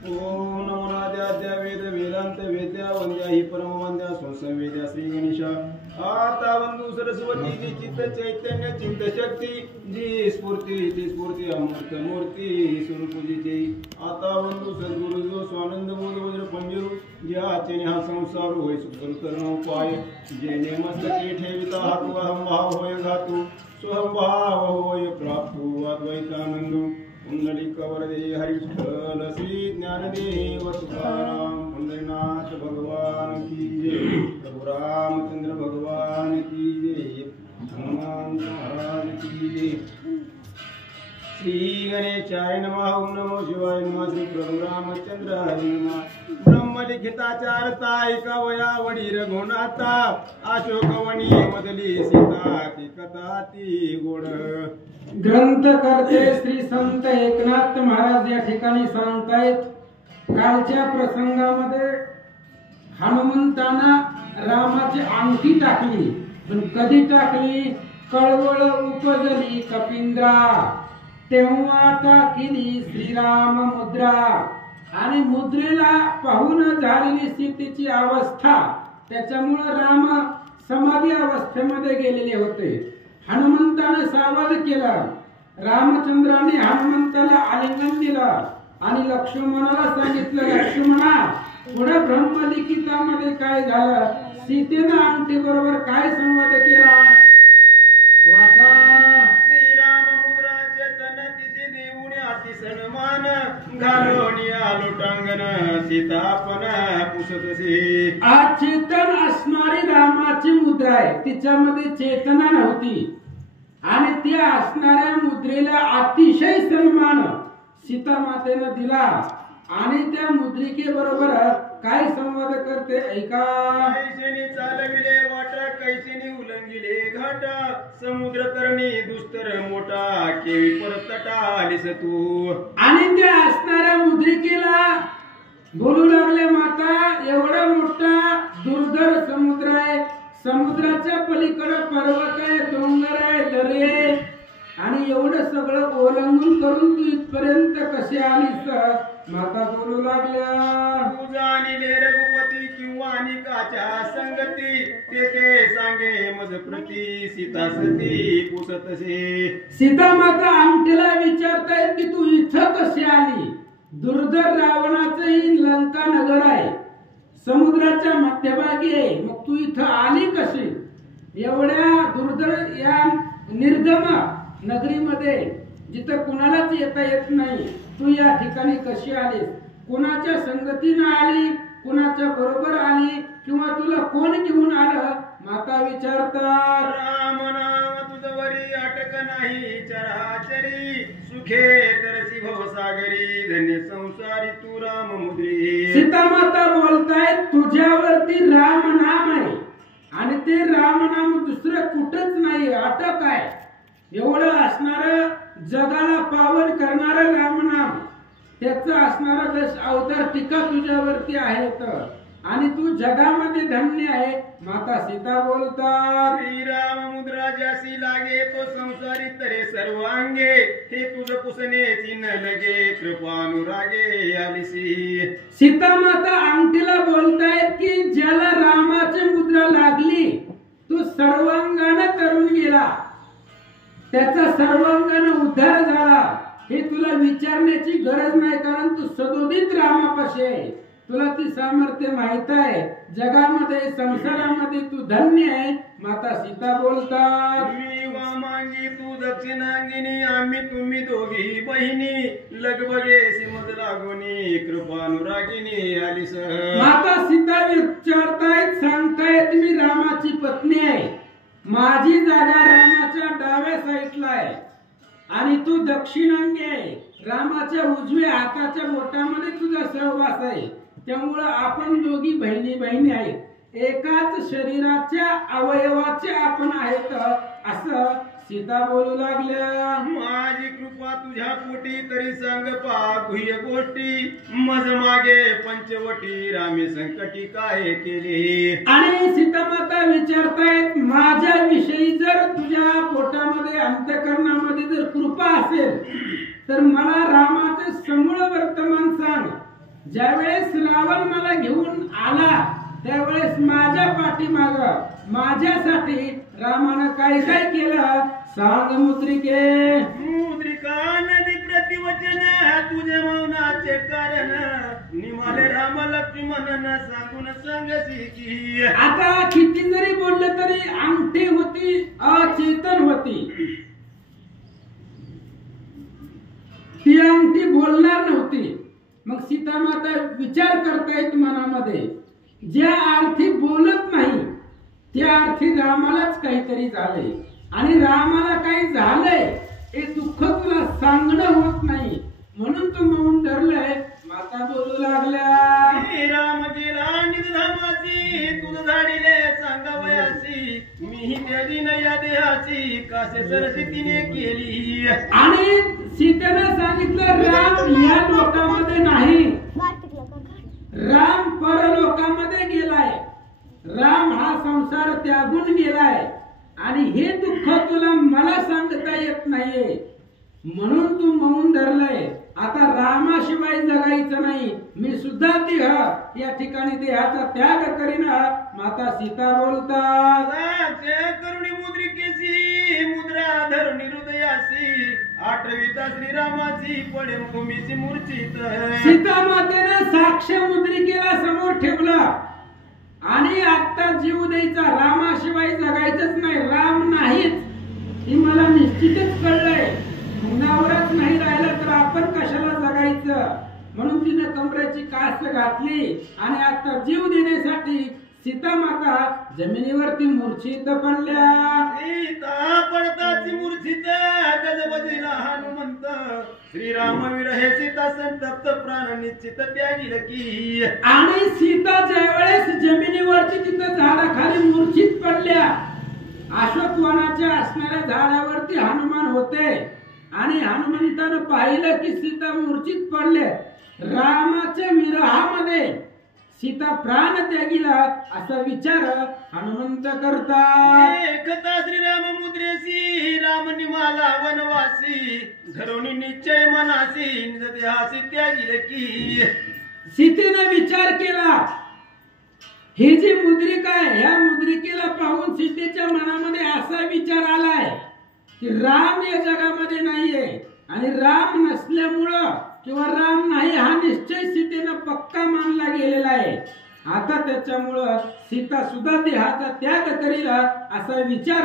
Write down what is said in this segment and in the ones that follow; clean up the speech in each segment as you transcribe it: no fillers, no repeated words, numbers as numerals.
ओम नमो Nadya वेद वेदांत वेद्या वंद्या ही परम वंद्या संवेद्या श्री गणेशा आता वंदू सरस्वती जी चित्त चैतन्य चित्त शक्ती जी स्फूर्ती ती स्फूर्ती अमृत मूर्ती स्वरूप जी आता वंदू सद्गुरु जो स्वानंद बोध वज्र पंजरू ज्याचे हा संसार होय सुखर करण उपाय जेने मस्तके ठेविता हातू अहम भाव होय घातू स्वहम भाव होय प्राप्तू अद्वैतानंदू पुंडलिक वरदे हरिविठ्ठल श्री ज्ञानदेव तुकाराम पंढरीनाथ भगवान की जय प्रभु रामचंद्र भगवान की जय हनुमान महाराज की जय श्री गणेशाय नमः ओम नमो शिवाय नमः श्री प्रभु रामचंद्राय नमः ब्रह्मलिखिताचारता ऐकावया वडी रघुनाथा अशोकवनी मदली सीता ती कथा ती गोड ग्रंथकर्ते श्री संत एकनाथ महाराज या ठिकाणी सांगतायत कालच्या प्रसंगामध्ये हनुमंताना रामाची अंगठी टाकली पण कधी टाकली कळवळ उपजली कपिंद्रा तेव्हा टाकली श्रीराम मुद्रा आणि मुद्रेला पाहून झालेली स्थितीची अवस्था त्याच्यामुळे राम समाधी अवस्थेमध्ये गेलेले होते हनुमंताने सावध केला रामचंद्राने हनुमंताला आलिंगन दिलं आणि लक्ष्मणाला सांगितलं लक्ष्मणा पुढे ब्रह्मलिखितामध्ये काय झालं सीतेने अंगठी बरोबर काय संवाद केला वाचा श्रीराम मुद्रा चेतन तिचे देऊन अति सन्मान घालोनी आलो टांगण सीतापन पुसतसे आज चेतन असणारी रामाची मुद्रा आहे तिच्यामध्ये चेतना नव्हती आणि त्या असणाऱ्या मुद्रेला अतिशय सन्मान सीता मातेने दिला आणि त्या मुद्रिके बरोबर काय संवाद करते ऐका कैसेनी चालविले वाट कैसेनी उलंगिले घाट समुद्र तरणी दुस्तर मोठा केवी परतटा आलीस तू आणि त्या असणाऱ्या मुद्रिकेला बोलू लागले माता एवढा मोठा दुर्धर समुद्र आहे समुद्राच्या पलीकडे पर्वत आहे डोंगर आहे दरे आणि एवढं सगळं ओलांडून करून तू इथपर्यंत कशी आलीस माता बोलू लागल्या तुझा आणि रघुपती किंवा अनिकाच्या संगती ते सांगे मज प्रती सीता सती पुसतसे सीता माता अंगठीला विचारतायत की तू इथं कशी आली दुर्धर रावणाचं ही लंका नगर आहे समुद्राच्या मध्यभागी आहे मग तू इथं आली कशी एवढ्या दुर्धर या निर्गम नगरीमध्ये जिथं कुणालाच येता येत नाही तू या ठिकाणी कशी आलीस कुणाच्या संगतीने आली कुणाच्या बरोबर आली किंवा तुला कोण घेऊन आलं माता विचारतात राम नाम तुझवरी अटक नाही चराचरी सुखे तरसी भवसागरी धन्य संसारी तू राम मुद्री सीता माता बोलतायत तुझ्यावरती राम नाम आहे आणि ते राम नाम दुसरं कुठंच नाही अटक आहे एवढं असणारं जगाला पावन करणारं रामनाम त्याचं असणारा दश अवतार टीका तुझ्यावरती आहेत आणि तू जगामध्ये धन्य आहे माता सीता बोलतात श्रीराम मुद्रा ज्यासी लागे तो संसारी तरे सर्वांगे हे तुझ पुसणे चिन्ह लगे कृपानुरागे आलिसी सीता माता अंगठीला बोलतायत की ज्याला रामाची मुद्रा लागली तो सर्वांगाने तरुण गेला त्याचा सर्वांगाने उद्धार झाला हे तुला विचारण्याची गरज नाही कारण तू सदोदित रामापाशी आहे तुला ती सामर्थ्य माहित आहे जगामध्ये संसारामध्ये तू धन्य आहे माता सीता बोलतात मी वामांगी तू दक्षिणांगिनी आम्ही तुम्ही दोघी बहिणी लगबगे सिमत लागोनी कृपानुरागिनी आलीस माता सीता विचारतायत सांगतायत मी रामाची पत्नी आहे माझी जागा रामाच्या डाव्या साईडला आहे आणि तू दक्षिणांगी आहे रामाच्या उजव्या हाताच्या बोटामध्ये तुझा सहवास आहे त्यामुळे आपण दोघी बहिणी बहिणी आहेत एकाच शरीराच्या अवयवाचे आपण आहेत असं सीता बोलू लागल्या माझी कृपा तुझ्या पोटी तरी सांग गुह्य गोष्टी मज मागे पंचवटी रामे संकटी काय केले आणि सीता माता विचारतायत माझ्या विषयी जर तुझ्या पोटामध्ये अंतःकरणामध्ये जर कृपा असेल तर मला रामाचे समूळ वर्तमान सांग ज्यावेळेस रावण मला घेऊन आला त्यावेळेस माझ्या पाठीमाग माझ्यासाठी रामानं काय काय केलं सांग मुद्रिके. मुद्रिका नदी प्रतिवचन तुझे मौनाचे कारण निमाले राम लक्ष्मण सांगून सांगसी की. आता किती जरी बोलले तरी अंगठी होती अचेतन होती, ती अंगठी बोलणार नव्हती. मग सीता माता विचार करतायत मनामध्ये, ज्या अर्थी बोलत नाही त्या अर्थी रामालाच काहीतरी झाले आणि रामाला काही झालंय हे दुःख तुला सांगणं होत नाही म्हणून तू मौन धरलंय. माता बोलू लागल्या, राम गेला निधामाची तुझ झाडीले सांगावयाची मी त्याची या देहाची कासे सरस्वतीने केली. आणि सीतेनं सांगितलं राम या लोकांमध्ये नाही, राम परलोकामध्ये गेलाय, राम हा संसार त्यागून गेलाय आणि हे दुःख तुला मला सांगता येत नाहीये म्हणून तू मौन धरलंय. आता रामाशिवाय जगायचं नाही, मी सुद्धा देह या ठिकाणी देहाचा त्याग करीन. माता सीता बोलतात, करुणी मुद्रिकेशी मुद्रा धरुणी हृदयाशी आठविता श्रीरामाची पडे भूमीची मूर्छित. सीता मातेनं साक्ष मुद्रिकेला समोर ठेवलं आणि आता जीव द्यायचा, रामाशिवाय जगायचंच नाही, राम नाहीच हे मला निश्चितच कळलंय. मुनावरच नाही राहिलं तर आपण कशाला जगायचं म्हणून तिने कमरेची कास घातली आणि आता जीव देण्यासाठी सीता माता जमिनीवरती मूर्छित पडल्या. सीता पडताची मूर्छित गजबजीला हनुमंत श्रीरामवीर हे सीता संतप्त प्राण निश्चित त्यागिल की. आणि सीता ज्यावेळेस जमिनीवरती तिथं झाडाखाली मूर्छित पडल्या, अशोकवनाच्या असणाऱ्या झाडावरती हनुमान होते आणि हनुमंतानं पाहिलं की सीता मूर्छित पडले. रामाच्या विरहामध्ये सीता प्राण त्यागीला असा विचार हनुमंत करतात. एकता श्रीराम मुद्रेसी राम निमाला वनवासी धरुणी निश्चय मनासी निज देहासी त्यागिल की. सीतेने विचार केला, ही जी मुद्रिका आहे ह्या मुद्रिकेला पाहून सीतेच्या मनामध्ये असा विचार आलाय की राम या जगामध्ये नाहीये आणि राम नसल्यामुळं किंवा राम नाही हा निश्चय सीतेनं पक्का मानला गेलेला आहे. आता त्याच्यामुळं सीता सुद्धा देहाचा त्याग करील असा विचार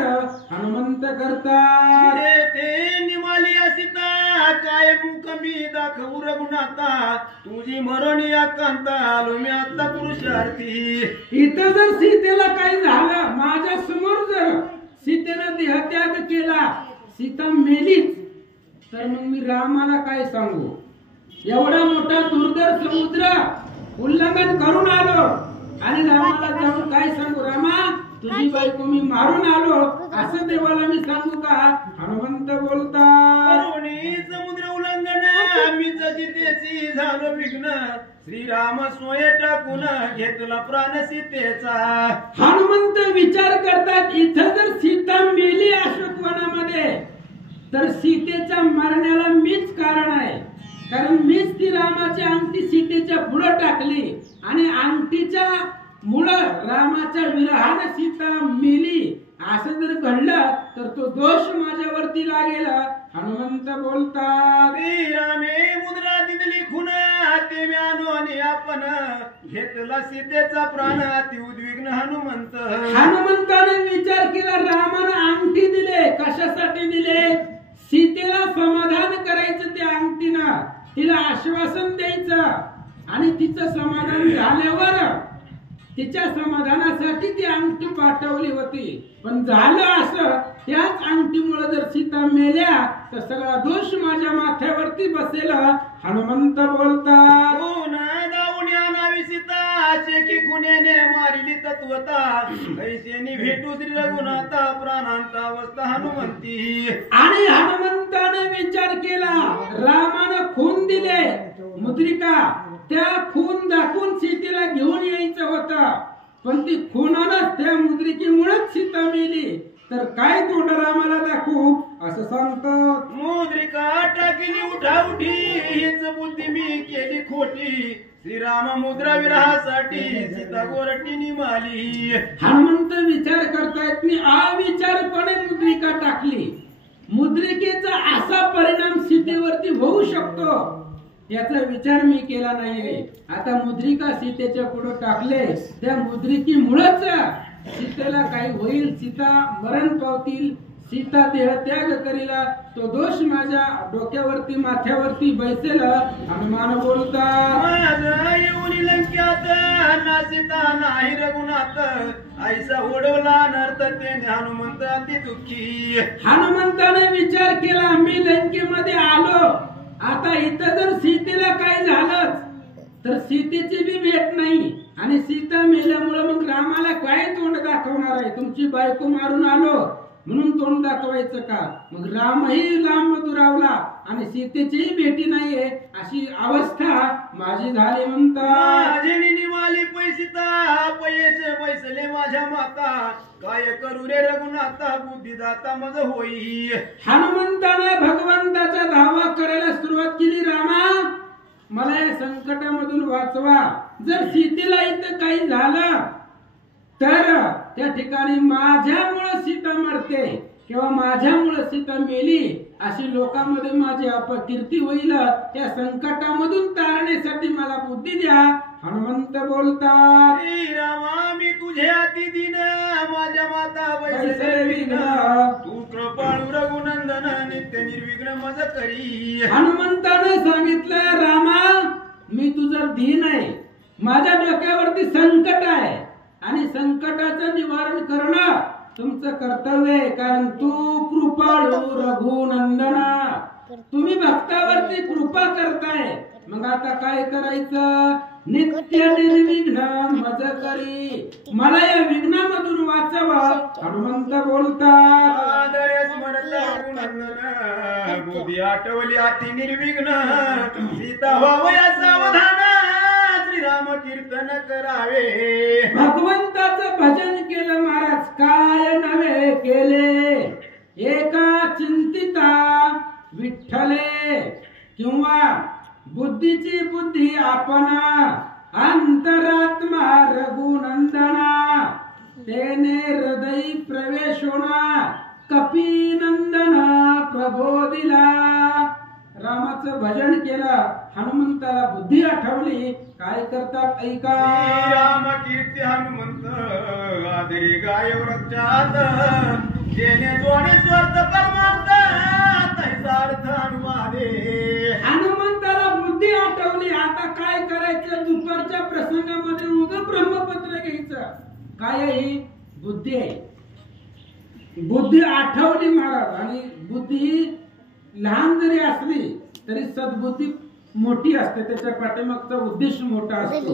हनुमंत करतात. ते निमालिया सीता काय मुकमी दाखवू रघुनाथा तुझी मरणी आकांता आलो मी आता पुरुषार्थी. इथं जर सीतेला काही झालं, माझ्या समोर जर सीतेनं देहत्याग केला, सीता मेलीच, तर मग मी रामाला काय सांगू. एवढा मोठा दुर्धर समुद्र उल्लंघन करून आलो आणि रामाला जाऊन काय सांगू, रामा तुझी बायको मी मारून आलो असं देवाला मी सांगू का. हनुमंत बोलतात, समुद्र उल्लंघन मीच जितेची झालो विघ्न श्रीराम सोये टाकून घेतला प्राण सीतेचा. हनुमंत विचार करतात, इथं जर सीता मेली अशोकवनामध्ये तर सीतेच्या मरण्याला मीच कारण आहे, कारण मीच ती रामाची अंगठी सीतेच्या पुढे टाकली आणि अंगठीच्या मुळे रामाच्या विरहाने सीता मेली. असं जर घडलं तर तो दोष माझ्यावरती लागेल. हनुमंत बोलतात, रामे मुद्रा दिली खुन ते म्यानोने आपण घेतला सीतेचा प्राण अति उद्विग्न हनुमंत. हनुमंताने विचार केला, रामाने अंगठी दिले कशासाठी दिले, सीतेला समाधान करायचं त्या अंगठीनं, तिला आश्वासन द्यायचं आणि तिचं समाधान झाल्यावर तिच्या समाधानासाठी ती अंगठी पाठवली होती. पण झालं असं, त्याच अंगठीमुळे जर सीता मेल्या तर सगळा दोष माझ्या माथ्यावरती बसेल. हनुमंत बोलतात, की कुण्याने मारिली तत्वता कैसेनी भेटू श्री रघुनाथा प्राणांता अवस्था हनुमंती. आणि हनुमंताने विचार केला, रामानं खून दिले मुद्रिका, त्या खून दाखवून सीतेला घेऊन यायचं होतं, पण ती खुनानच त्या मुद्रिकेमुळेच सीता मेली. तर काय तोंड रामाला दाखवू असं सांगतात. मुद्रिका टाकीली उठाउठी हीच बुद्धी मी केली खोटी. श्रीराम मुद्रा विरासाठी सीता गोरटीनी माली. हनुमंत विचार करतायत मी अविचारपणे मुद्रिका टाकली. मुद्रिकेचा असा परिणाम सीतेवरती होऊ शकतो याचा विचार मी केला नाहीये. आता मुद्रिका सीतेच्या पुढे टाकले, त्या मुद्रिकेमुळेच सीतेला काही होईल, सीता मरण पावतील, सीता देह त्याग करीला, तो दोष माझ्या डोक्यावरती माथ्यावरती बैसेल. हनुमान बोलतात, माझा येऊन लंक्यात ना सीता नाही रघुनाथ. ऐसा ओढवला नर्त तेने हनुमंत अति दुःखी. हनुमंताने विचार केला मी लंकेमध्ये आलो, आता इथं जर सीतेला काय झालंच तर सीतेची बी भेट नाही आणि सीता मेल्यामुळे मग रामाला काय तोंड दाखवणार आहे. तुमची बायको मारून आलो म्हणून तोंड दाखवायचं का. मग रामही लांब दुरावला आणि सीतेचीही भेटी नाहीये, अशी अवस्था माझी झाली म्हणतात. निवाली पैसिता पैसे पैसले माझ्या माता. काय करू रे रघुनाथा बुद्धिदाता मज होई. हनुमंताने भगवंताचा धावा करायला सुरुवात केली. रामा मला या संकटामधून वाचवा. जर सीतेला इथं काही झालं तर त्या ठिकाणी माझ्यामुळे सीता मरते किंवा माझ्यामुळे सीता मेली अशी लोकांमध्ये माझी अपकीर्ती होईल. त्या संकटामधून तारण्यासाठी मला बुद्धी द्या. हनुमंत बोलतात, रामा मी तुझे अति दिन माझ्या माता वैसे विघ्न. तू कृपाळू रघुनंदन नित्य निर्विघ्न मज करी. हनुमंताने सांगितलं रामा मी तुझं दीन आहे, माझ्या डोक्यावरती संकट आहे आणि संकटाचं निवारण करणं तुमचं कर्तव्य आहे. कारण तू कृपाळू रघुनंदना, तुम्ही भक्तावरती कृपा करताय. मग आता काय करायचं. नित्य निर्विघ्न मज करी, मला या विघ्नामधून वाचवा. हनुमंत बोलतात, बुद्धी आठवली अति निर्विघ्न. सीता व्हावया सावधान श्रीराम कीर्तन करावे. भगवंताचं भजन केलं महाराज, काय नव्हे केले. एका चिंतिता विठ्ठले किंवा बुद्धीची बुद्धी आपणा. अंतरात्मा रघुनंदना तेने हृदय प्रवेश होणार. कपीनंदना प्रबोधिला. रामाचं भजन केलं, हनुमंताला बुद्धी आठवली. काय करतात ऐका. राम कीर्ती हनुमंत आदरी गाय वृक्षात. जेणे जोडे स्वर्थ परमार्थ तैसा अर्थ अनुवादे. हनुमंताला बुद्धी आठवली. आता काय करायचं. दुपारच्या प्रसंगामध्ये उग ब्रह्मपत्र घ्यायचं. काय ही बुद्धी आहे. बुद्धी आठवली महाराज. आणि बुद्धी लहान जरी असली तरी सद्बुद्धी मोठी असते, त्याच्या पाठीमागचा उद्देश मोठा असतो.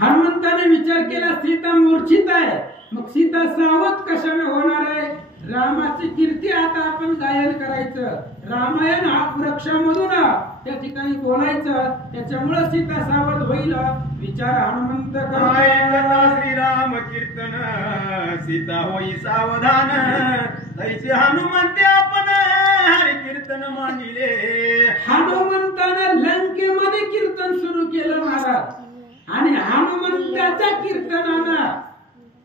हनुमंताने विचार केला सीता मूर्छित आहे, मग सीता सावध कशाने होणार आहे. रामाची कीर्ती आता आपण गायन करायचं. रामायण हा वृक्षामधून त्या ठिकाणी बोलायचं, त्याच्यामुळे सीता सावध होईल. विचार हनुमंत करता श्रीराम कीर्तन सीता होई सावधान. तैसे हनुमंते आपण हरि कीर्तन मांडिले. हनुमंतानं लंकेमध्ये कीर्तन सुरू केलं महाराज. आणि हनुमंताच्या कीर्तनानं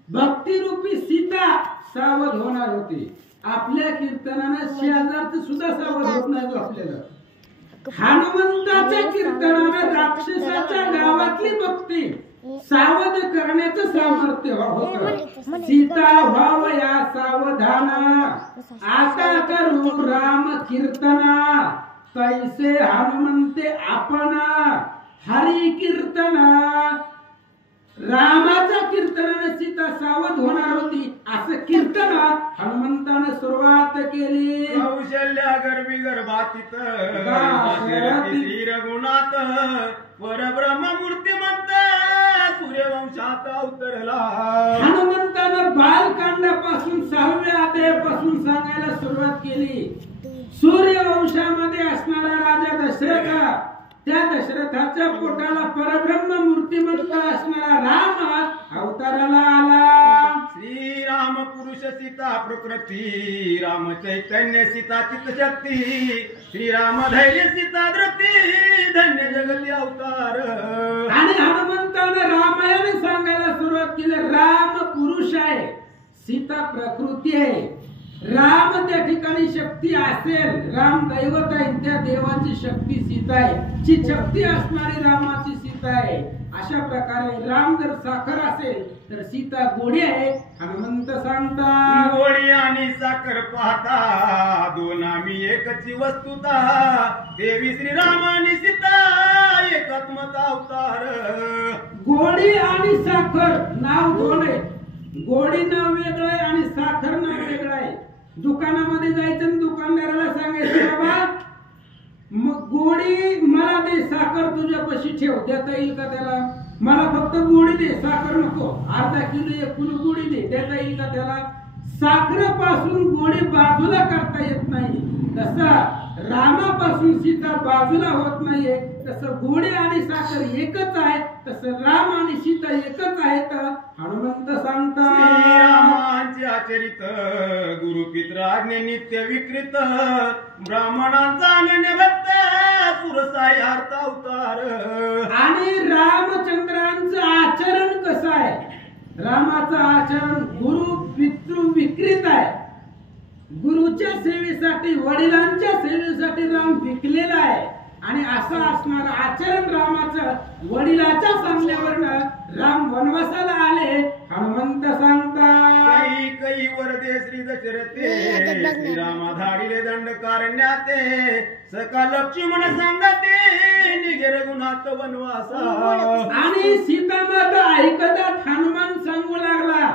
भक्तिरूपी सीता सावध होणार होती. आपल्या कीर्तनानं शेजारचं सुद्धा सावध होत नाही झोपलेलं. हनुमंताच्या कीर्तनानं राक्षसाच्या गावातली भक्ती सावध करण्याचं सामर्थ्य होतं. सीता व्हावया सावधान, आता करू राम कीर्तना. तैसे हनुमंते आपण हरी कीर्तना. रामाच्या कीर्तनाने सीता सावध होणार होती. असं कीर्तन हनुमंताने सुरुवात केली. कौशल्या गर्भी गर्भातीत श्री रघुनाथ परब्रह्म मूर्तिमंत सूर्यवंशात अवतरला. हनुमंतानं बालकांडापासून 6व्या अध्यायापासून सांगायला सुरुवात केली. सूर्यवंशामध्ये असणारा राजा दशरथ, त्या दशरथाच्या पोटाला परब्रह्म मूर्तिमंत असणारा राम अवताराला आला. श्रीराम पुरुष सीता प्रकृती, राम चैतन्य सीता चित्त शक्ती, श्रीराम धैर्य सीता धृती, धन्य जगती अवतार. आणि हनुमंतानं रामायण सांगायला सुरुवात केली. राम पुरुष आहे, सीता प्रकृती आहे. राम त्या ठिकाणी शक्ती असेल, राम दैवत आहे, त्या देवाची शक्ती सीता आहे, जी शक्ती असणारी रामाची सीता आहे. अशा प्रकारे राम जर साखर असेल तर सीता गोडी आहे. हनुमंत सांगता गोडी आणि साखर पाहता, दोन आम्ही एकची वस्तुता, देवी श्रीराम आणि सीता एकात्मता अवतार. गोडी आणि साखर नाव दोन आहे. गोडी नाव वेगळं आहे आणि साखर नाव वेगळं आहे. दुकानामध्ये जायचं आणि दुकानदाराला सांगायचं बाबा मग गोडी मला दे, साखर तुझ्यापाशी ठेव. देता येईल का त्याला? मला फक्त गोडी दे, साखर नको. अर्धा किलो 1 किलो गोडी दे, देता येईल का त्याला? साखरेपासून गोडी बाजूला करता येत नाही. तसं रामापासून सीता बाजूला होत नाहीये. तसं गोडी आणि साखर एकच आहे, तसं राम आणि सीता एकच आहेत. हनुमंत सांगतात श्रीरामांचे आचरित, गुरुपित्र आज्ञे नित्य विकृत, ब्राह्मणांचा अनन्य भक्त, सुरसाई अर्थ अवतार. आणि रामचंद्रांचं आचरण कसं आहे? रामाचं आचरण गुरु पितृ विकृत आहे. गुरुच्या सेवेसाठी, वडिलांच्या सेवेसाठी राम विकलेला आहे. आणि असं असणार आचरण रामाचं. वडिलाच्या सांगण्यावरनं राम वनवासाला आले. हनुमंत सांगतात कै वरदे श्री दशरथे, श्रीरामा धाडिले दंड कारण्याते, सका लक्ष्मण सांगते, निघे रघुनाथ वनवासा. आणि सीतामाता ऐकतात हनुमान सांगू लागला.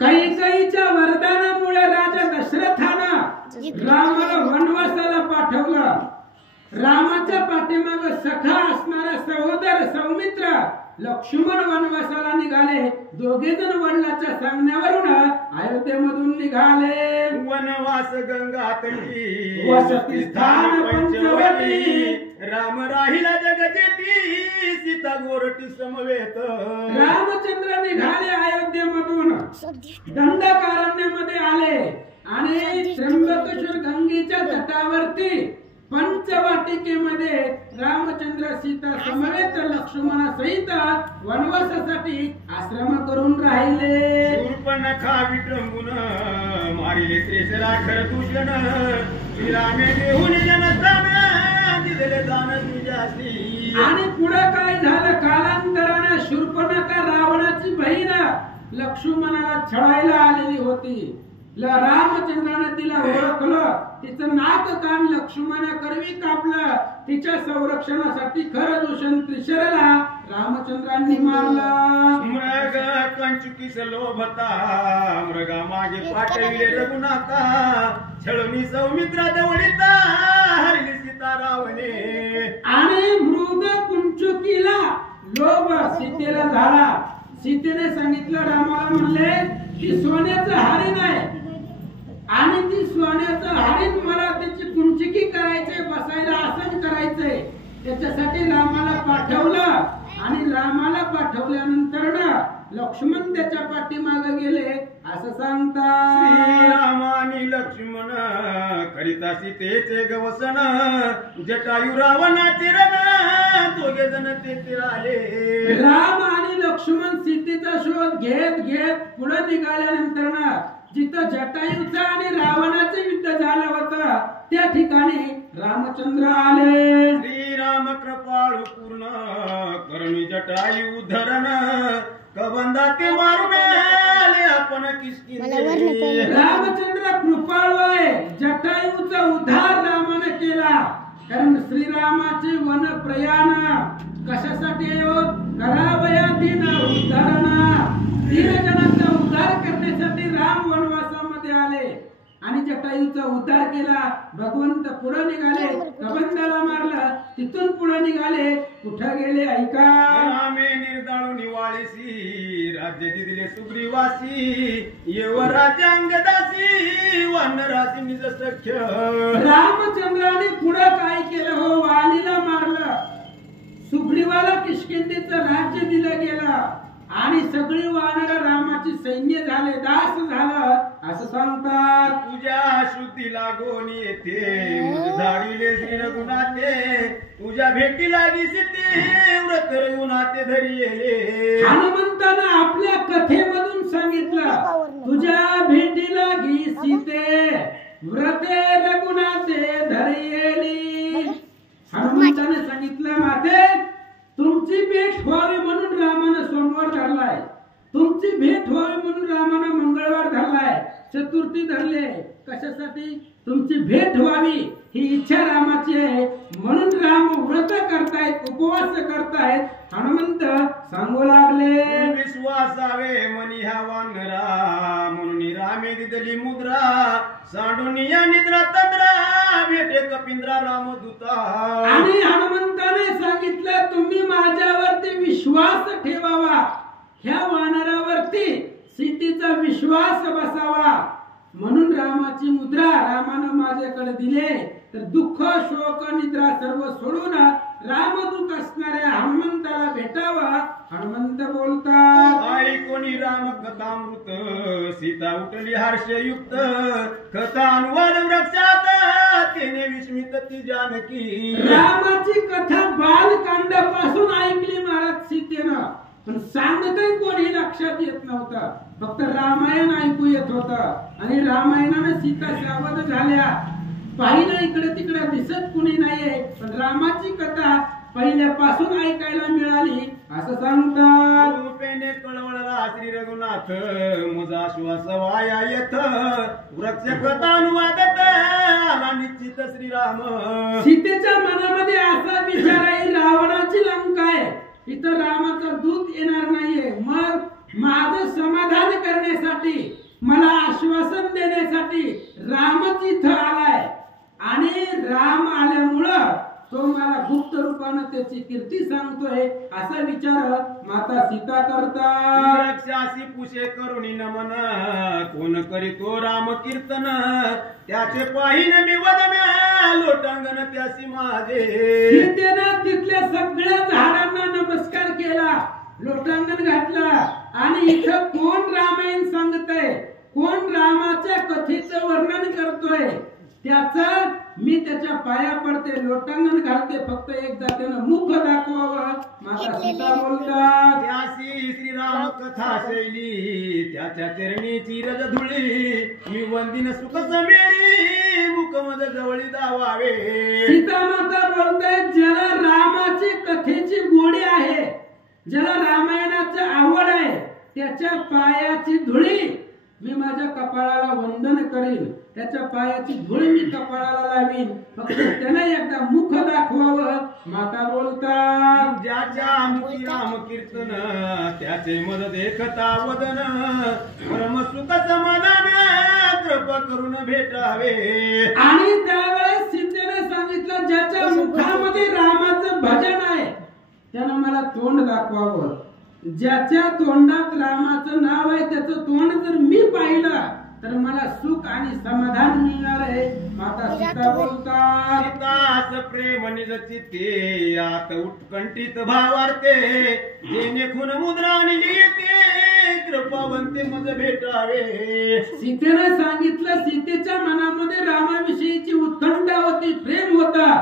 कैकेयीच्या वरदानामुळे राजा दशरथानं रामाला वनवासाला पाठवलं. रामाच्या पाठीमाग सखा असणारा सहोदर सौमित्र लक्ष्मण वनवासाला निघाले. दोघे जण वडिलांच्या सांगण्यावरून अयोध्येमधून निघाले. वनवास गंगा तटी, वसती स्थान पंचवटी, राम राहिला जगजेती, सीता गोरटी समवेत. रामचंद्र निघाले अयोध्येमधून, दंडकारण्यामध्ये आले आणि त्र्यंबकेश्वर गंगेच्या तटावरती पंचवाटिकेमध्ये रामचंद्र सीता समवेत लक्ष्मणासहित वनवासासाठी आश्रम करून राहिले. शूर्पणखा विटंबून मारिले त्रेसराखर दूषण, श्रीरामे देऊन जनस्थान दिलेले दान तुझ्यासी. आणि पुढे काय झालं? कालांतराने शूर्पणखा रावणाची बहीण लक्ष्मणाला छळायला आलेली होती. रामचंद्राने तिला ओळखलं, तिचं नाक कान लक्ष्मणाकरवी कापलं. तिच्या संरक्षणासाठी खरं दूषण त्रिशराला रामचंद्रांनी मारलं. मृग कंचुकीस लोभता, मृगा मागे पाठविले रघुनाथा, छळणी सौमित्रा जवळीता, हरली सीता रावणे. आणि मृग कुंचुकीला लोभ सीतेला झाला. सीतेने सांगितलं रामाला, म्हणले ती सोन्याचं हरिण आहे आणि ती सोन्याचं हरिण मला त्याची कुंचकी करायचंय, बसायला आसन करायचंय. त्याच्यासाठी रामाला पाठवलं. आणि रामाला पाठवल्यानंतर लक्ष्मण त्याच्या पाठीमागे गेले असं सांगतात. श्रीराम आणि लक्ष्मण करिता सीतेचे गवसन, जटायू रावणाचे रण, दोघे जण तेथे आले. राम आणि लक्ष्मण सीतेचा शोध घेत घेत पुढे निघाल्यानंतर जिथं जटायूचं आणि रावणाचं युद्ध झालं होतं त्या ठिकाणी रामचंद्र आले. श्रीराम कृपाळू पूर्ण, करुणी जटायू धरण, कबंदा ते मारून आले आपण किसकिंदे. रामचंद्र कृपाळू आहे. जटायूचा उद्धार रामाने केला. कारण श्रीरामाचे वन प्रयाण कशासाठी करावया दीन उद्धारणा, दीनजनांचा उद्धार करण्यासाठी राम वनवासामध्ये आले आणि जटायूचा उद्धार केला. भगवंत पुढे निघाले, कबंदाला मारलं. तिथून पुढे निघाले. कुठं गेले ऐका. रामे निर्दाळू निवाळीसी, राज्य दिले सुग्रीवासी, येव राज्यांगदासी, वनरासी निज सख्य. रामचंद्राने पुढे काय केलं? हो, वालीला मारलं. सुग्रीवाला किष्किंधेचं राज्य दिलं गेलं आणि सगळी वानर रामाची सैन्य झाले, दास झालं असं सांगतात. तुझ्या श्रुती लागून येथे मुझ धाडिले श्री रघुनाथे, तुझ्या भेटी लागी सीते व्रत रघुनाथे धरी येले. हनुमंतानं आपल्या कथेमधून सांगितलं, तुझ्या भेटीला गी सीते व्रते रघुनाथे धरी येली. हनुमंताने सांगितलं, माते तुमची भेट व्हावी म्हणून रामानं सोमवार धरलाय, तुमची भेट व्हावी म्हणून रामानं मंगळवार धरलाय, चतुर्थी धरले. कशासाठी? तुमची भेट व्हावी ही इच्छा रामाची आहे, म्हणून राम व्रत करतायत, उपवास करतायत. हनुमंत सांगू लागले, विश्वासावे मनी हा वानरा, म्हणून रामे दिदली मुद्रा, सांडून या निद्रा तंद्रा, भेटे कपिंद्रा रामदूता. आणि हनुमंताने सांगितलं, तुम्ही माझ्यावरती विश्वास ठेवावा, ह्या वानरावरती सीतेचा विश्वास बसावा, म्हणून रामाची मुद्रा रामानं माझ्याकडे दिले. तर दुःख शोक निद्रा सर्व सोडून रामदूत असणाऱ्या हनुमंताला भेटावा. हनुमंत बोलतात, आई कोणी राम कथामृत, सीता उठली हर्षयुक्त, कथा अनुवाद वृक्षात, तेने विस्मित ती जानकी. रामाची कथा बालकांडापासून ऐकली महाराज सीतेनं, पण सांगतही कोणी लक्षात येत नव्हतं, फक्त रामायण ऐकू येत होत. आणि रामायणाने सीता सावध झाल्या, पाहिलं इकडे तिकडे दिसत कुणी नाहीये, पण रामाची कथा पहिल्यापासून ऐकायला मिळाली असं सांगतात. रूपेने कळवळला श्री रघुनाथ, मुजा श्वास वाया येथ, वृक्ष कथा अनुवादत आला निश्चित श्रीराम. सीतेच्या मनामध्ये असा विचार आहे, रावणाची लंका आहे, इथं रामाचा दूत येणार नाहीये, मग माझं समाधान करण्यासाठी, मला आश्वासन देण्यासाठी रामच इथं आलाय. आणि राम आल्यामुळं तो मला गुप्त रूपानं त्याची कीर्ती सांगतोय असा विचार माता सीता करतात. रक्षासी पुषे करुणी नमन, कोण करीतो राम कीर्तन, त्याचे पाहिन मी वदन, लोटांगण त्यासी माझे. सीतेनं तिथल्या सगळ्या झाडांना नमस्कार केला, लोटांगण घातलं. आणि इथं कोण रामायण सांगतय, कोण रामाच्या कथेचं वर्णन करतोय, त्याचं मी त्याच्या पाया पडते, लोटांगण घालते, फक्त एकदा त्यानं मुख दाखवावं. माता सीता बोलतात, त्यासी श्रीराम कथा शैली, त्याच्या चरणी चिरज धुळी, मी वंदिन सुख समेली, मुखमद जवळी दावावे. सीता माता बोलते, ज्याला रामाची कथेची गोडी आहे, ज्याला रामायणाची आवड आहे, त्याच्या पायाची धुळी मी माझ्या कपाळाला वंदन करीन, त्याच्या पायाची धूळ मी कपाळाला लावीन, फक्त त्याला एकदा मुख दाखवावं. माता बोलतात, ज्याच्या मुखी राम कीर्तन, त्याचे मद देखता वदन, परम सुख समाधान, कृपा करून भेटावे. आणि त्यावेळेस सीतेने सांगितलं, ज्याच्या मुखामध्ये रामाचं भजन आहे त्यानं मला तोंड दाखवावं, ज्याच्या तोंडात रामाचं नाव आहे त्याचं तोंड जर मी पाहिलं तर मला सुख आणि समाधान मिळणार आहे. माता सीता बोलतात, सीतास प्रेम निज चित्ते, आत उत्कंठित भावार्थे, जेणे खून मुद्रा निलीते, कृपावंते मज भेटावे. सीतेने सांगितलं, सीतेच्या मनामध्ये रामाविषयीची उत्कंठा होती, प्रेम होता.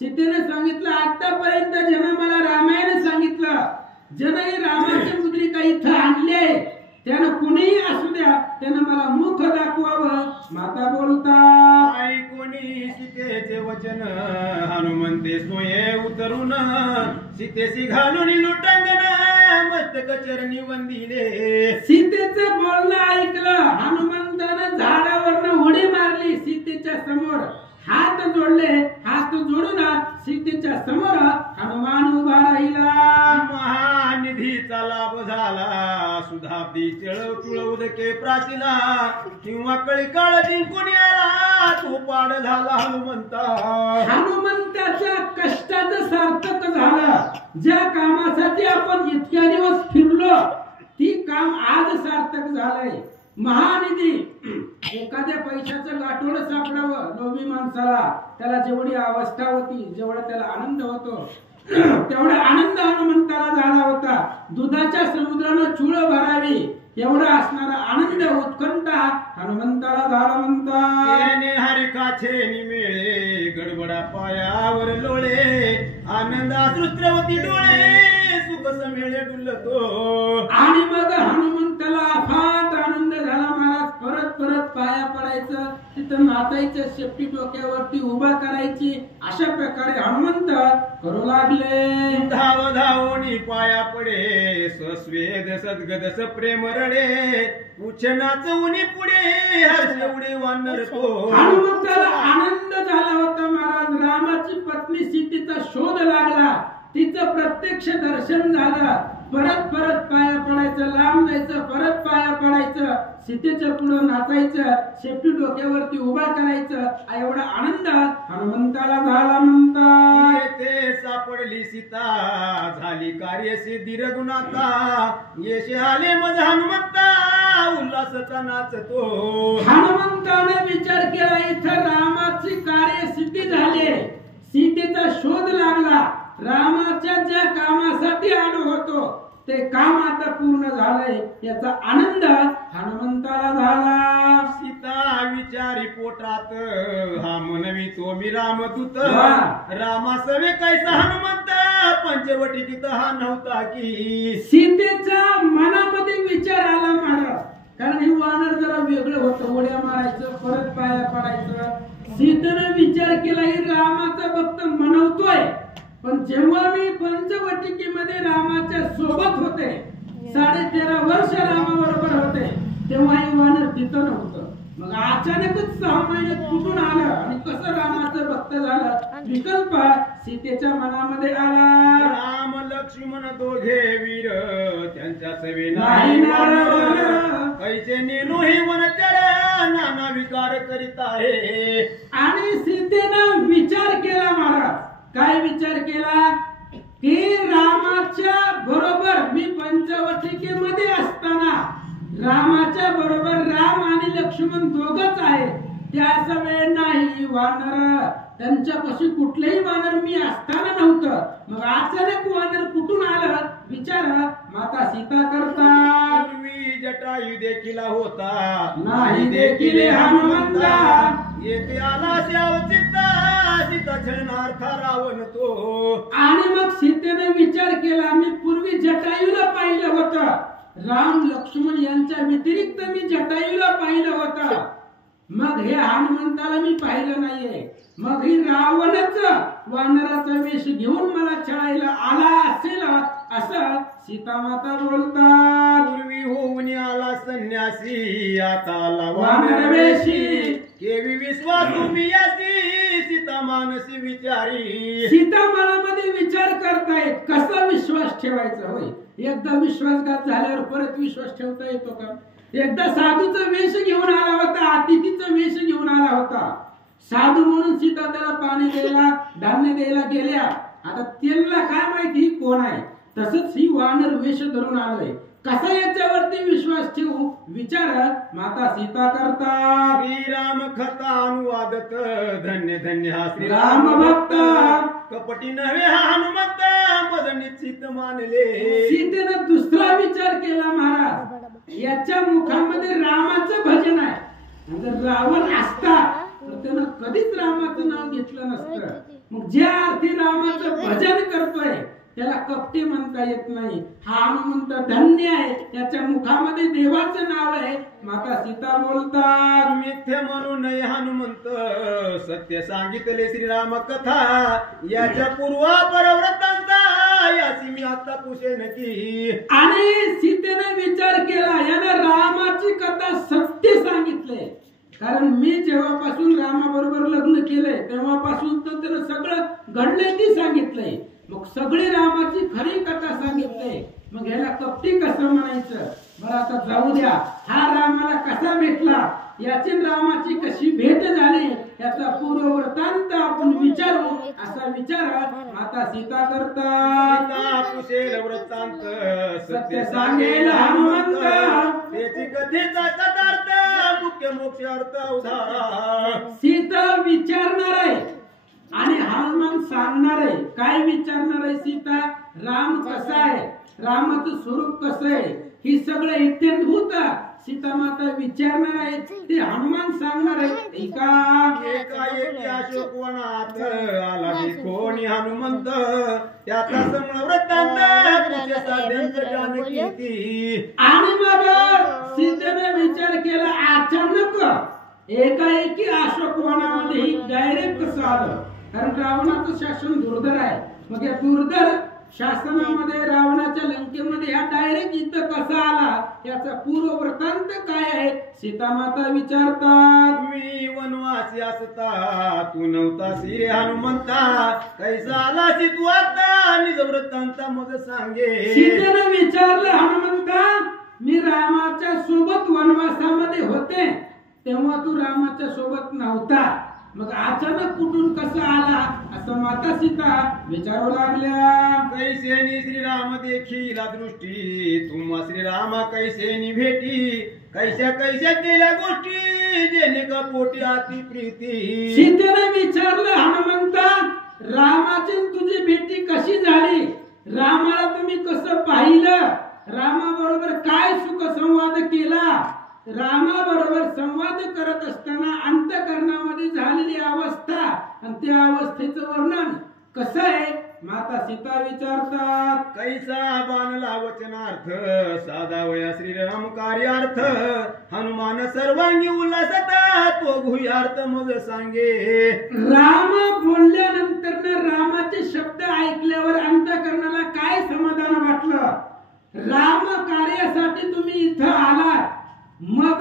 सीतेने सांगितलं, आतापर्यंत ज्यानं मला रामायण सांगितलं, ज्यानं रामाची मुद्रिका इथं आणले, त्यानं कुणीही असू द्या, त्यानं मला मुख दाखवावं. माता बोलतात, आई कोणी सीतेचे वचन, हनुमंते सोये उतरून, सीतेसी घालून लुटांगण, मस्तक चरणी वंदिले. सीतेचं बोलणं ऐकलं, हनुमंतानं झाडावरनं उडी मारली, सीतेच्या समोर हात जोडले, हात जोडून सीतेच्या समोर हनुमान उभा राहिला. महानिधीचा लाभ झाला, सुधाब्दी चळवचुळ उदके प्राचीला, किंवा कळीकाळ जिंकून आला, तो पाड झाला हनुमंता. हनुमंताच्या कष्टाचं सार्थक झालं. ज्या कामासाठी आपण इतक्या दिवस फिरलो, ती काम आज सार्थक झालंय. महानिधी, एखाद्या पैशाचं गाठोड सापडावं लोभी माणसाला, त्याला जेवढी अवस्था होती, जेवढा त्याला आनंद होतो, तेवढा आनंद हनुमंताला झाला होता. दुधाच्या समुद्रानं चुळ भरावी एवढा असणारा आनंद उत्कंठा हनुमंताला झाला म्हणतात. येणे हरिकाचे निमेळे गडबडा पायावर लोळे आनंदा सृष्ट्रवती डोळे सुख समेळे डुलतो. आणि मग हनुमंताला अफाट आनंद झाला महाराज. परत परत पाया पडायचं, तिथं नाचायचं, शेपटी डोक्यावरती उभा करायची, अशा प्रकारे हनुमंत करू लागले. धाव धावोनी पाया पडे सस्वेद सद्गदस प्रेम रडे पूछ नाचवणी पुढे हर्ष एवढे वानर तो. हनुमंताला आनंद झाला होता महाराज. रामाची पत्नी सीतेचा शोध लागला, तिचं प्रत्यक्ष दर्शन झालं. परत परत पाया पडायचं, लांब जायचं, परत पाया पडायचं, सीतेच्या पुढं नाचायचं, शेपटी डोक्यावरती उभा करायचं, एवढा आनंद हनुमंताला झाला म्हणतात. ते सापडली सीता झाली कार्य सिद्धी रघुनाथा यश आले मज हनुमंता उल्हासाचा नाचतो. हनुमंताने विचार केला, इथं रामाची कार्य सिद्धी झाली, सीतेचा शोध लागला, रामाच्या ज्या कामासाठी आलो होतो ते काम आता पूर्ण झालंय, याचा आनंद हनुमंताला झाला. सीता विचारी पोटात हा मनवी तो मी रामदूत रामा सवे कैसा हनुमंत पंचवटीत हा नव्हता की. सीतेच्या मनामध्ये विचार आला महाराज, कारण हे वानर जरा वेगळं होतं, उड्या मारायचं, परत पाया पडायचं. सीतेने विचार केला, ही रामाचा भक्त मनवतोय, पण जेव्हा मी पंचवटिकेमध्ये रामाच्या सोबत होते, 13.5 वर्ष रामाबरोबर होते, तेव्हा हे वानर तिथं नव्हतं. मग अचानकच 6 महिन्यात कुठून आलं आणि कसं रामाचं भक्त झालं, विकल्प सीतेच्या मनामध्ये आला. राम लक्ष्मण दोघे वीर त्यांच्या सवे नाही कैसे नेनो हे वनचर नाना विकार करीत आहे. आणि सीतेनं विचार केला महाराज. काय विचार केला की रामाच्या बरोबर मी पंचवटिकेमध्ये असताना रामाच्या बरोबर राम आणि लक्ष्मण दोघच आहे, त्या वेळ नाही वानर त्यांच्यापाशी कुठलेही वानर मी असताना नव्हतं. मग अचानक वानर कुठून आलं विचार माता सीता करतात. पूर्वी जटायू देखील होता नाही देखील हनुमंता येथे आला श्यावचित्ता सीता छळणार्थ रावण तो. आणि मग सीतेने विचार केला, मी पूर्वी जटायूला पाहिलं होतं, राम लक्ष्मण यांच्या व्यतिरिक्त मी जटायूला पाहिलं होतं, मग हे हनुमंताला मी पाहिलं नाहीये. मग ही रावणच वानराचा वेश घेऊन मला छळायला आला असेल असं सीता माता बोलतात. पूर्वी होऊन आला संन्यासी आता आला वानर वेशी केवी विश्वासू मी यासी सीता मानसी विचारी. सीता मनामध्ये विचार करतायत कसा विश्वास ठेवायचा. होय, एकदा विश्वासघात झाल्यावर परत विश्वास ठेवता येतो का. एकदा साधूचा वेश घेऊन आला होता, अतिथीचा वेश घेऊन आला होता, साधू म्हणून सीता त्याला पाणी द्यायला धान्य द्यायला गेल्या. आता त्यांना काय माहिती कोण आहे, तसंच ही वानर वेश धरून आलोय, कसा याच्यावरती विश्वास ठेवू विचार माता सीता करतात. श्रीराम कथा अनुवादक धन्य धन्य हा राम भक्त कपटी नव्हे हा हनुमंत पद निश्चित मानले. सीतेनं दुसरा विचार केला महाराज, याच्या मुखामध्ये रामाचं भजन आहे, जर रावण असता तर त्यानं कधीच रामाचं नाव घेतलं नसतं. मग ज्या अर्थी रामाचं भजन करतोय त्याला कपटी म्हणता येत नाही. हा हनुमंत धन्य आहे, त्याच्या मुखामध्ये देवाचं नाव आहे. माता सीता बोलतात, मिथ्य म्हणू नये हनुमंत सत्य सांगितले श्रीराम कथा याच्या पूर्वा परव्रतांचा याची मी आता पुशेन की. आणि सीतेने विचार केला, यानं रामाची कथा सत्य सांगितले, कारण मी जेव्हापासून रामाबरोबर लग्न केलंय तेव्हापासून तर त्यानं सगळं घडलंय ती सांगितलंय. मग सगळी रामाची खरी कथा सांगितले, मग ह्याला कपटी कसं म्हणायचं. मला आता जाऊ द्या, हा रामाला कसा भेटला, याची रामाची कशी भेट झाली याचा पूर्व वृत्तांत आपण विचारू असा विचार माता सीता करतात. कुशेल वृत्तांत सत्य सांगेल हनुमंत त्याची कथेचा कथार्थ मुख्य मोक्ष अर्थ उधारा. सीता विचारणार आहे आणि हनुमान सांगणार आहे काय विचारणार आहे सीता राम कसा आहे रामाचं स्वरूप कसं आहे ही सगळं इत्यंभूत सीता माता विचारणार आहे ते हनुमान सांगणार आहे एकाएकी अशोक वनात आला कोणी हनुमंत त्याचा समोर वृत्तांत पूजे साध्यांचं जानकी ती. आणि मग सीतेने विचार केला अचानक एकाएकी अशोक वनामध्ये डायरेक्ट कसं आलं कारण रावणाचं शासन दुर्धर आहे मग या दुर्धर शासनामध्ये रावणाच्या लंकेमध्ये हा डायरेक्ट इथं कसा आला याचा पूर्व वृत्तांत काय आहे सीता माता विचारतात. मी वनवासी असता तू नव्हतासी रे हनुमंता कैसा आलासी तू आता निज वृत्तांता मग सांगे. सीतेने विचारलं हनुमंता मी रामाच्या सोबत वनवासामध्ये होते तेव्हा तू रामाच्या सोबत नव्हता मग अचानक कुठून कसा आला असं माता सीता विचारू लागल्या. कैसेनी श्रीराम देखीला दृष्टी तुम्हा श्रीरामा कैसेनी भेटी कैस्या कैस्या केल्या गोष्टी जेणे का पोटी अति प्रीती. सीतेने विचारलं हनुमंता रामाची तुझी भेटी कशी झाली रामाला तुम्ही कसं पाहिलं रामाबरोबर काय सुख संवाद केला रामाबरोबर संवाद करत असताना अंतःकरणामध्ये झालेली अवस्था आणि त्या अवस्थेचं वर्णन कसं आहे माता सीता विचारतात. कैसा बाणला वचनार्थ साधावया श्रीराम कार्यार्थ हनुमान सर्वांगी उल्हासता तो गुह्यार्थ मग सांगे. राम बोलल्यानंतर रामाचे शब्द ऐकल्यावर अंतःकरणाला काय समाधान वाटलं राम कार्यासाठी तुम्ही इथं आलात मग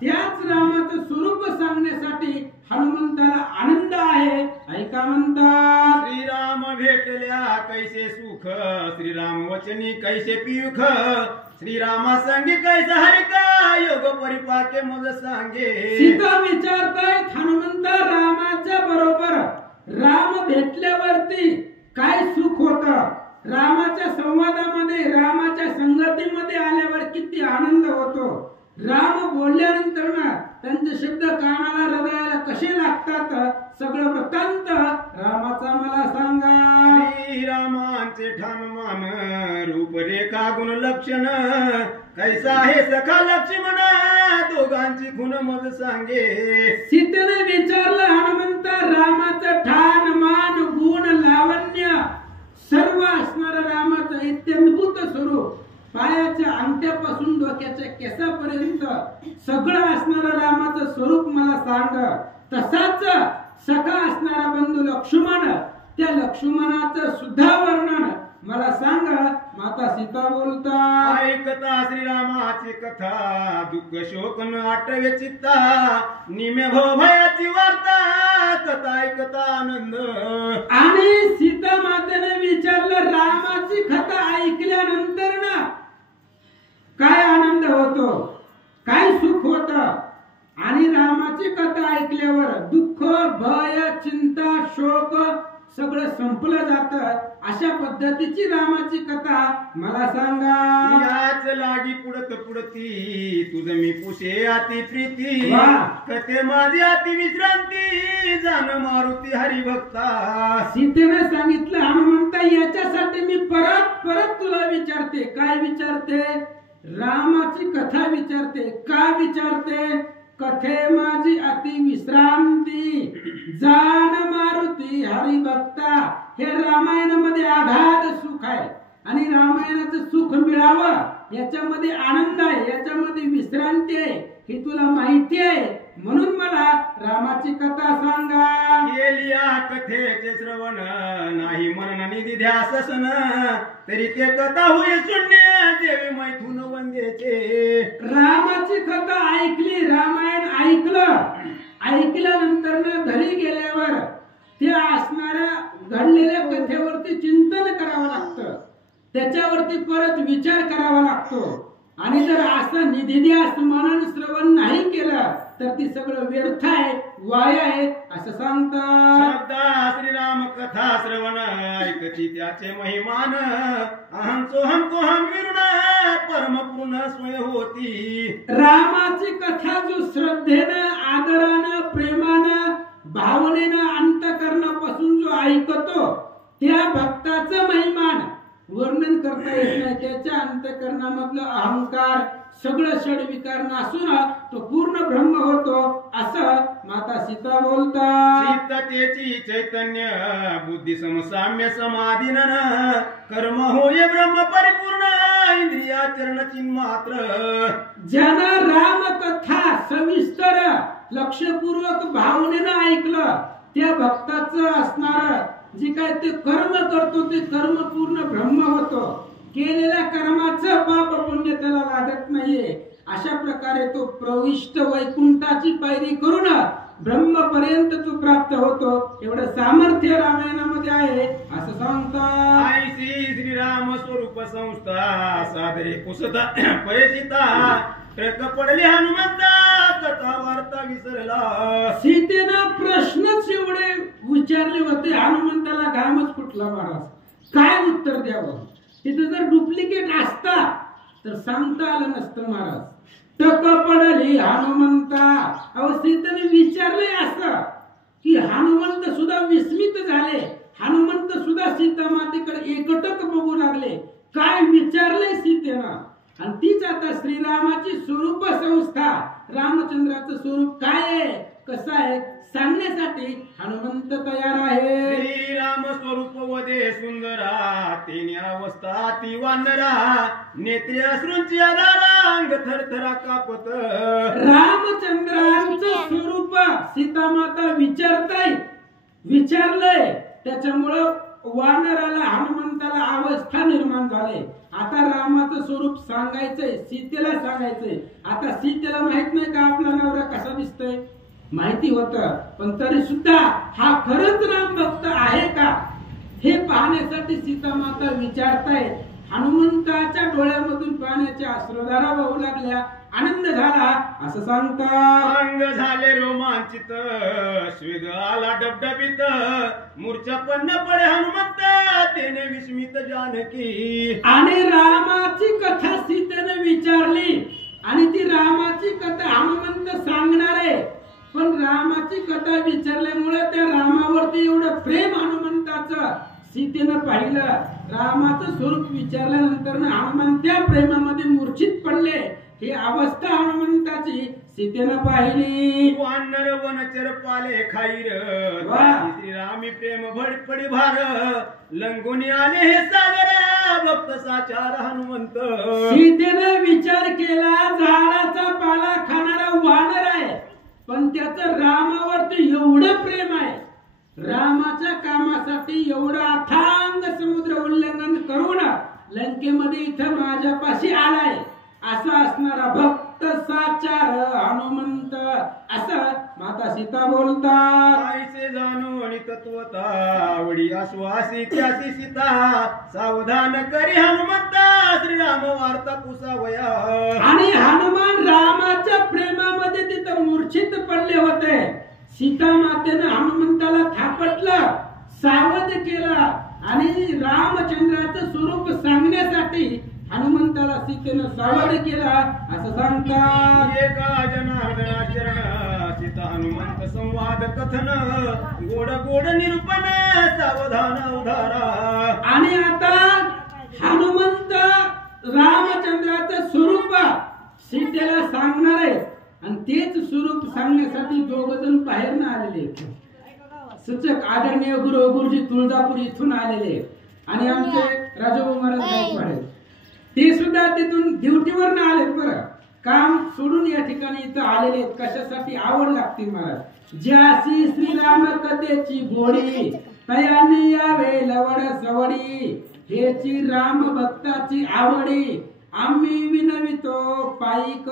त्याच रामाचं स्वरूप सांगण्यासाठी हनुमंताला आनंद आहे ऐका म्हणतात. श्रीराम भेटल्या कैसे सुख श्रीराम वचनी कैसे पियुख श्रीरामा संगी कैसा हरिका योग परिपाके मग सांगे. सीता विचारतायत हनुमंत रामाच्या बरोबर राम भेटल्यावरती काय सुख होतं रामाच्या संवादामध्ये रामाच्या संगतीमध्ये आल्यावर किती आनंद होतो राम बोलल्यानंतर ना त्यांचे शब्द कानाला हृदयाला कसे लागतात सगळं वृत्तांत रामाचा मला सांगा. श्रीरामांचे ठाणमान रूपरेखा गुण लक्षण कैसा आहे सखा लक्ष्मण दोघांची गुण मग सांगे. सीतेने विचारलं हनुमंत रामाचं ठाण मान गुण लावण्य सर्व असणारं रामाचं इत्यंभूत स्वरूप पायाच्या अंगठ्यापासून डोक्याच्या केसापर्यंत सगळं असणारं रामाचं स्वरूप मला सांग. तसाच सखा असणारा बंधू लक्ष्मण त्या लक्ष्मणाचं सुद्धा वर्णन मला सांग. माता सीता बोलता ऐकता श्रीरामाची कथा दुःख शोक न आठवे चित्ता निमे भयाची वार्ता कथा ऐकता आनंद. आणि सीता मातेने विचारलं रामाची कथा ऐकल्यानंतर ना काय आनंद होतो काय सुख होत आणि रामाची कथा ऐकल्यावर दुःख भय चिंता शोक सगळं संपलं जातं अशा पद्धतीची रामाची कथा मला सांगा. याच लागी पुढत पुढती तुझ मी पुषे अति प्रीती कथे माझी अति विश्रांती जाण मारुती हरिभक्ता. सीतेने सांगितलं हनुमंता याच्यासाठी मी परत परत तुला विचारते काय विचारते रामाची कथा विचारते का विचारते कथे माझी अति विश्रांती जाण मारुती हरिभक्ता. हे रामायणामध्ये आढाद सुख आहे आणि रामायणाचं सुख मिळावं याच्यामध्ये आनंद आहे याच्यामध्ये विश्रांती आहे हे तुला माहिती आहे म्हणून मला रामाची कथा सांगा. केलिया कथेचे श्रवण नाही मनन निधी ध्यासन तरी ते कथा होई शून्य देवी मैथून वंदेचे. रामाची कथा ऐकली रामायण ऐकल्यानंतर घरी गेल्यावर त्या असणाऱ्या घडलेल्या कथेवरती चिंतन करावं लागतं त्याच्यावरती परत विचार करावा लागतो आणि जर असं निधिध्यास मनन श्रवण नाही केलं तर ती सगळं व्यर्थ आहे वाया आहे असं सांगतात. श्रीराम कथा श्रवण ऐकती त्याचे महिमान अहं सोहम कोहम विरुण परमपूर्ण स्वय होती. रामाची कथा जो श्रद्धेनं आदरानं प्रेमानं भावनेनं अंतकरणापासून जो ऐकतो त्या भक्ताचं महिमान वर्णन करता येत नाही. त्याच्या अंतकरणामधलं अहंकार सगळं षडविकार नासून तो पूर्ण ब्रह्म होतो असं माता सीता बोलतात. चित्ततेची चैतन्य बुद्धी समसाम्य समाधीनन कर्म होय ब्रह्म परिपूर्ण इंद्रियाचरण चिन्मात्र. ज्यानं राम कथा सविस्तर लक्षपूर्वक भावनेनं ऐकलं त्या भक्ताचं असणार जे काय ते कर्म करतो ते कर्म पूर्ण ब्रह्म होतो. केलेल्या कर्माचं पाप पुण्य त्याला लागत नाहीये. अशा प्रकारे तो प्रविष्ट वैकुंठाची पायरी करून ब्रह्मपर्यंत तो प्राप्त होतो. एवढं सामर्थ्य रामायणामध्ये आहे असं सांगतात. ऐसी श्रीराम स्वरूप संस्था सादरे पुसता परिचिता ट्रक पडले हनुमंता कथा वार्ता विसरला. सीतेनं प्रश्नच एवढे विचारले होते हनुमंताला घामच फुटला. महाराज काय उत्तर द्यावं. तिथे जर डुप्लिकेट असता तर सांगता आलं नसतं. महाराज टक पडली हनुमंता. अहो सीतेने विचारले असं की हनुमंत सुद्धा विस्मित झाले. हनुमंत सुद्धा सीता मातेकडे एकटक बघू लागले. काय विचारले सीतेनं. आणि तीच आता श्रीरामाची स्वरूप संस्था रामचंद्राचं स्वरूप काय आहे कसं आहे सांगण्यासाठी हनुमंत तयार आहे. श्रीराम स्वरूप वदे सुंदरा तेने अवस्था ती वानरा नेत्रे अश्रूंची आधारांग थरथरा कापत. रामचंद्रांचं स्वरूप सीता माता विचारलंय त्याच्यामुळं वानराला हनुमंताला अवस्था निर्माण झाली. आता रामाचं स्वरूप सांगायचंय सीतेला सांगायचंय. आता सीतेला माहित नाही का आपला नवरा कसा दिसतोय. माहिती होतं पण तरी सुद्धा हा खरंच राम भक्त आहे का हे पाहण्यासाठी सीता माता विचारतायत. हनुमंताच्या डोळ्यामधून पाण्याच्या अश्रुधारा वाहू लागल्या. आनंद झाला असं सांगतात. अंग झाले रोमांचित स्वेद आला डबडबीत मूर्छा पन्न पडे हनुमंत तेने विस्मित जानकी. आणि रामाची कथा सीतेने विचारली आणि ती रामाची कथा हनुमंत सांगणार आहे. पण रामाची कथा विचारल्यामुळे त्या रामावरती एवढं प्रेम हनुमंताचं सीतेनं पाहिलं. रामाचं स्वरूप विचारल्यानंतर हनुमंत त्या प्रेमामध्ये मूर्छित पडले. ही अवस्था हनुमंताची सीतेनं पाहिली. वानर वनचर पाले खाईर श्रीरामी प्रेम भडपडी भार लंगोनी आले हे सागर भक्त साचार हनुमंत. सीतेनं विचार केला झाडाचा पाला खाणारा वानर आहे पण त्याचं रामावरती एवढं प्रेम आहे. रामाच्या कामासाठी एवढं अथांग समुद्र उल्लंघन करून लंकेमध्ये इथं माझ्यापाशी आलाय असं असणारा भक्त साचार हनुमंत असं माता सीता बोलतात. आईचे जाणू आणि तत्वता आवडी आश्वासी त्याची सीता सावधान करी हनुमंता श्रीराम वार्ता कुसावया. आणि हनुमान रामाच्या प्रेमामध्ये तिथं मूर्छित पडले होते. सीता मातेनं हनुमंताला थापटलं सावध केलं आणि रामचंद्राचं स्वरूप सांगण्यासाठी हनुमंताला सीतेनं सावध केला असं सांगतात. एका जनार्दना शरण सीता हनुमंत संवाद कथन गोड गोड निरूपण सावधान उधारा. आणि आता हनुमंत रामचंद्राचं स्वरूप सीतेला सांगणार आहे आणि तेच स्वरूप सांगण्यासाठी दोघ जण बाहेरनं आलेले. सूचक आदरणीय गुरुजी तुळजापूर इथून आलेले आणि आमचे राजाभाऊ महाराज गायकवाड ते सुद्धा तिथून ड्युटीवर आलेत. बरं काम सोडून या ठिकाणी इथं आलेले कशासाठी आवड लागते महाराज. ज्यासी श्रीराम कथेची गोडी तयानी यावे लवड सवडी हेची राम भक्ताची आवडी आम्ही विनवितो पायीक.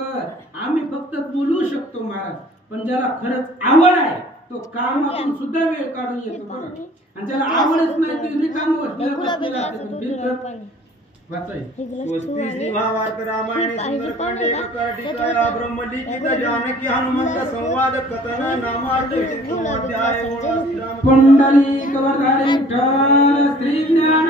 आम्ही फक्त बोलू शकतो महाराज पण ज्याला खरंच आवड आहे तो कामातून सुद्धा वेळ काढून येतो. बरं आणि ज्याला आवडच नाही ते रिकाम बसलेला असते. स्वस्ती भावार्थ रामायण सुंदरकांड एकाधिकार ब्रह्मलिखित जानकी हनुमंत संवाद कथन नामार्थ अध्याय. पुंडलिक वरदारी विठ्ठल श्री ज्ञान